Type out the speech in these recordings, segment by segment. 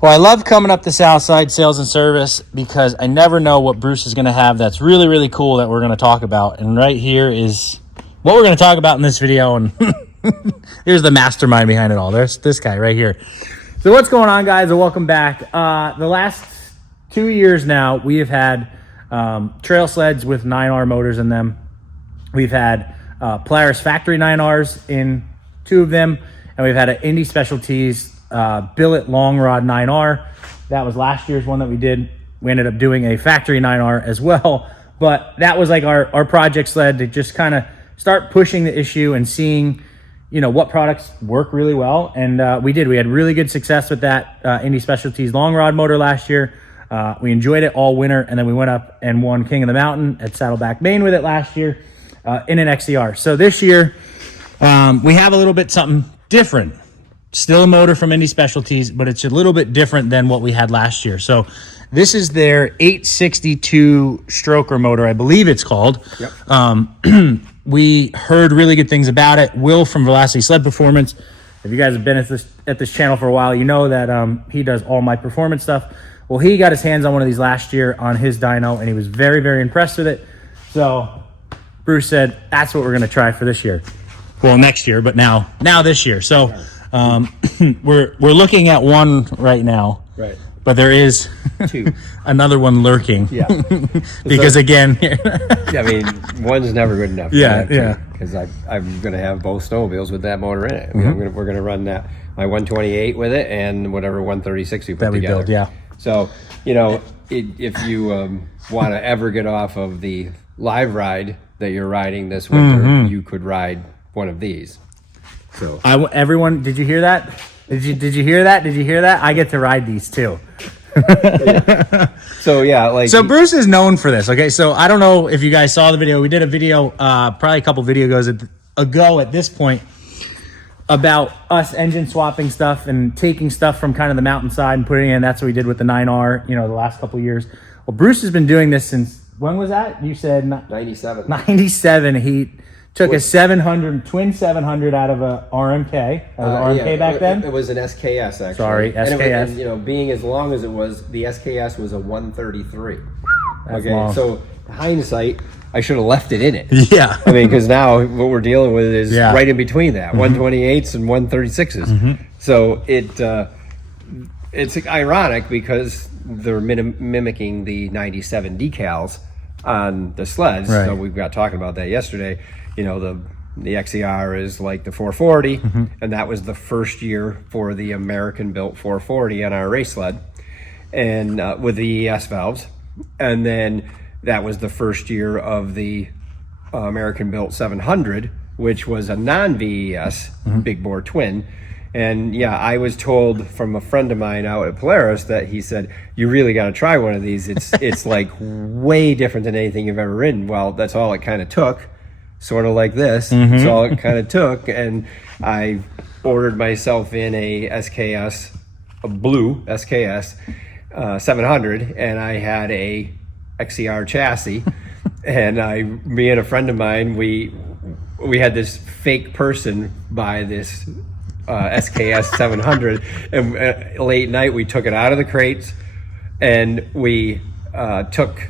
Well, I love coming up to Southside Sales and Service because I never know what Bruce is going to have that's really, really cool that we're going to talk about. And right here is what we're going to talk about in this video. And here's the mastermind behind it all. There's this guy right here. So what's going on, guys? And welcome back. The last 2 years now, we have had trail sleds with 9R motors in them. We've had Polaris factory 9Rs in 2 of them. And we've had an Indy Specialties billet long rod 9R. That was last year's one that we did. We ended up doing a factory 9R as well, but that was like our project sled to just kind of start pushing the issue and seeing, you know, what products work really well. And we had really good success with that Indy Specialties long rod motor last year. We enjoyed it all winter, and then we went up and won King of the Mountain at Saddleback, Maine with it last year in an XCR. So this year we have a little bit something different. Still a motor from Indy Specialties, but it's a little bit different than what we had last year. So this is their 862 stroker motor, I believe it's called. Yep. We heard really good things about it. Will from Velocity Sled Performance. If you guys have been at this channel for a while, you know that he does all my performance stuff. Well, he got his hands on one of these last year on his dyno, and he was very, very impressed with it. So Bruce said, that's what we're going to try for this year. Well, next year, but now this year. So we're looking at one right now, right? But there is 2, another one lurking. Yeah, because again, I mean, one's never good enough. Yeah. Because I'm going to have both snowmobiles with that motor in it. I mean, we're going to run that my 128 with it and whatever 136 we put together. Build, yeah. So you know, if you want to ever get off of the live ride that you're riding this winter, you could ride one of these. So everyone, did you hear that? Did you hear that? Did you hear that? I get to ride these too. Yeah. So Bruce is known for this. Okay, so I don't know if you guys saw the video. We did a video probably a couple videos ago at this point about us engine swapping stuff and taking stuff from kind of the mountainside and putting it in. That's what we did with the 9R. You know, the last couple of years. Well, Bruce has been doing this since when was that? You said 97. 97. He took a 700 twin 700 out of a RMK. That was RMK back then. It was an SKS actually. Sorry, SKS. And you know, being as long as it was, the SKS was a 133. That's long. So hindsight, I should have left it in it. Yeah. I mean, because now what we're dealing with is right in between that 128s and 136s. So it's ironic because they're mimicking the 97 decals on the sleds. Right. So we've got talking about that yesterday. You know, the XCR is like the 440, and that was the first year for the American-built 440 on our race sled, and with the ES valves. And then that was the first year of the American-built 700, which was a non-VES big bore twin. And yeah, I was told from a friend of mine out at Polaris that he said, you really got to try one of these. It's like way different than anything you've ever ridden. Well, that's all it kind of took. Sort of like this. That's all it kind of took. And I ordered myself in a SKS, a blue SKS 700, and I had a XCR chassis. And me and a friend of mine, we had this fake person buy this SKS 700, and late night we took it out of the crates, and we took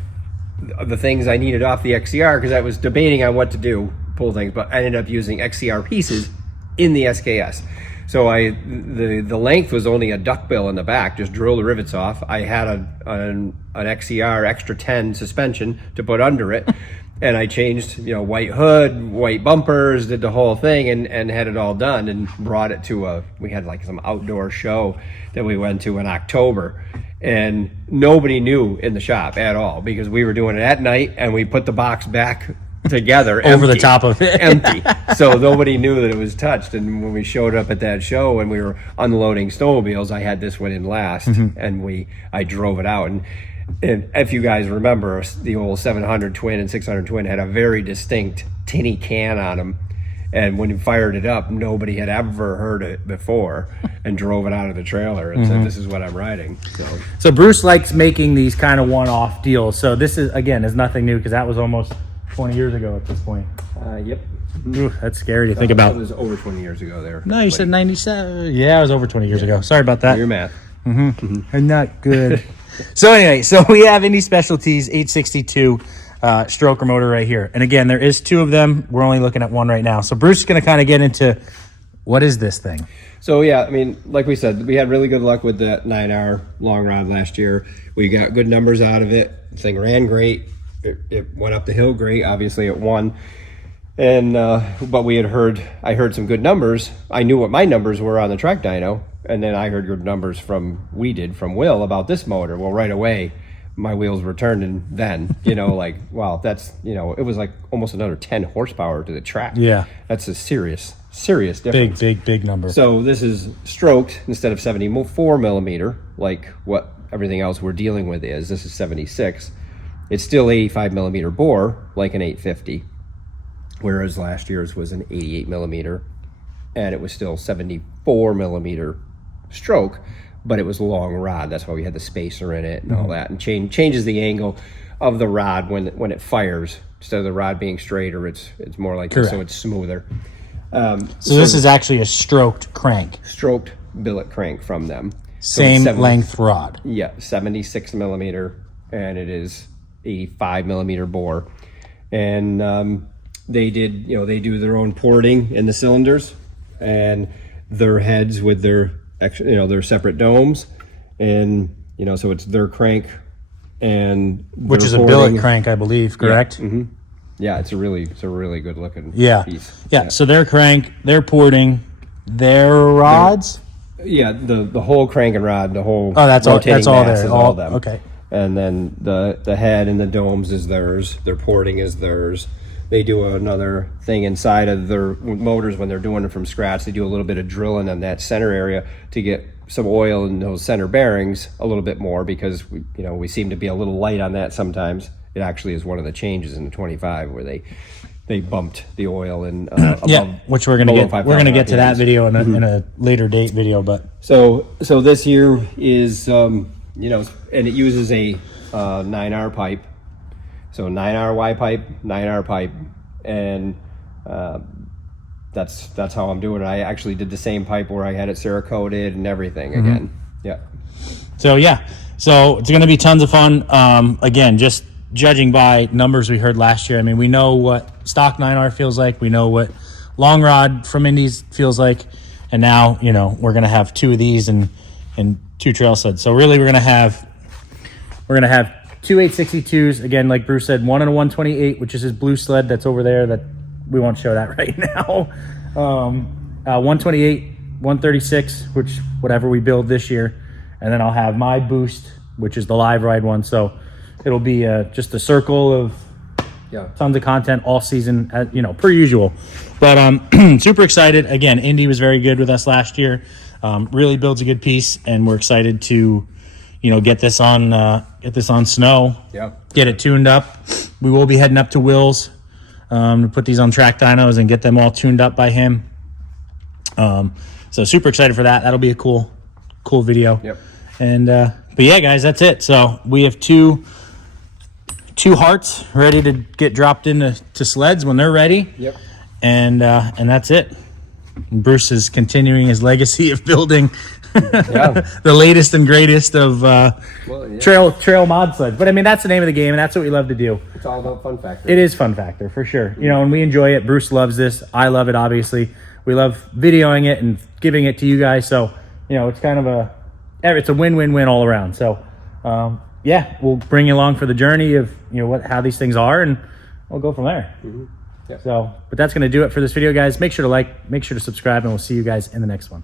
the things I needed off the XCR because I was debating on what to do, pull things, but I ended up using XCR pieces in the SKS. So the length was only a duckbill in the back, just drill the rivets off. I had an XCR extra 10 suspension to put under it, and I changed, you know, white hood, white bumpers, did the whole thing, and had it all done, and brought it to we had like some outdoor show that we went to in October. And nobody knew in the shop at all because we were doing it at night, and we put the box back together over the top of it empty, so nobody knew that it was touched. And when we showed up at that show and we were unloading snowmobiles, I had this one in last, and I drove it out. And if you guys remember, the old 700 twin and 600 twin had a very distinct tinny can on them. And when you fired it up, nobody had ever heard it before, and drove it out of the trailer and said, this is what I'm riding. So Bruce likes making these kind of one-off deals. So this is nothing new because that was almost 20 years ago at this point. Yep. Ooh, that's scary to think about. It was over 20 years ago there. No, you said 97. Yeah, it was over 20 years ago. Sorry about that. Your math. And not good. So anyway, so we have Indy Specialties 862 stroker motor right here. And again, there is 2 of them. We're only looking at one right now. So Bruce is going to kind of get into what is this thing. So yeah, I mean, like we said, we had really good luck with the 9R long rod last year. We got good numbers out of it. The thing ran great. It went up the hill great. Obviously, it won. And but I heard some good numbers. I knew what my numbers were on the track dyno, and then I heard good numbers from Will about this motor. Well, right away, my wheels were turning. Then like, wow, that's it was like almost another 10 horsepower to the track. Yeah, that's a serious difference. Big number. So this is stroked instead of 74 millimeter, like what everything else we're dealing with is. This is 76. It's still 85 millimeter bore, like an 850. Whereas last year's was an 88 millimeter, and it was still 74 millimeter stroke, but it was long rod. That's why we had the spacer in it and all that, and changes the angle of the rod when it fires. Instead of the rod being straighter, it's more like this, so it's smoother. So this is actually a stroked crank. Stroked billet crank from them. Same length rod. Yeah, 76 millimeter, and it is 85 millimeter bore, and they do their own porting in the cylinders and their heads with their their separate domes, and so it's their crank, and which is a billet crank, I believe, correct? Yeah, yeah, it's a really good looking piece. Yeah, so their crank, their porting, their rods. Yeah, the whole crank and rod, the whole that's all there. Is all them. Okay. And then the head and the domes is theirs. Their porting is theirs. They do another thing inside of their motors when they're doing it from scratch. They do a little bit of drilling on that center area to get some oil in those center bearings a little bit more, because we seem to be a little light on that sometimes. It actually is one of the changes in the 25 where they bumped the oil in which we're gonna get to that video in a later date video. But so this here is and it uses a 9R pipe. So 9R Y pipe, 9R pipe, and that's how I'm doing it. I actually did the same pipe where I had it Cerakoted and everything again. Yeah. So it's going to be tons of fun. Again, just judging by numbers we heard last year. I mean, we know what stock 9R feels like. We know what long rod from Indy's feels like, and now we're going to have 2 of these and 2 trail sleds. So really, we're going to have 2 862s, again, like Bruce said, 1 and a 128, which is his blue sled that's over there. That we won't show that right now. 128, 136, which whatever we build this year, and then I'll have my boost, which is the live ride one. So it'll be just a circle of tons of content all season, per usual. But super excited. Again, Indy was very good with us last year. Really builds a good piece, and we're excited to get this on snow. Yeah. Get it tuned up. We will be heading up to Will's to put these on track dynos and get them all tuned up by him. So super excited for that. That'll be a cool video. Yep. And but yeah, guys, that's it. So we have two hearts ready to get dropped into sleds when they're ready. Yep. And that's it. Bruce is continuing his legacy of building the latest and greatest of trail mod sleds. But I mean, that's the name of the game, and that's what we love to do. It's all about fun factor. It is fun factor for sure. And we enjoy it. Bruce loves this. I love it. Obviously, we love videoing it and giving it to you guys. So it's kind of it's a win-win-win all around. So we'll bring you along for the journey of how these things are, and we'll go from there. Yep. So, but that's going to do it for this video, guys. Make sure to like, make sure to subscribe, and we'll see you guys in the next one.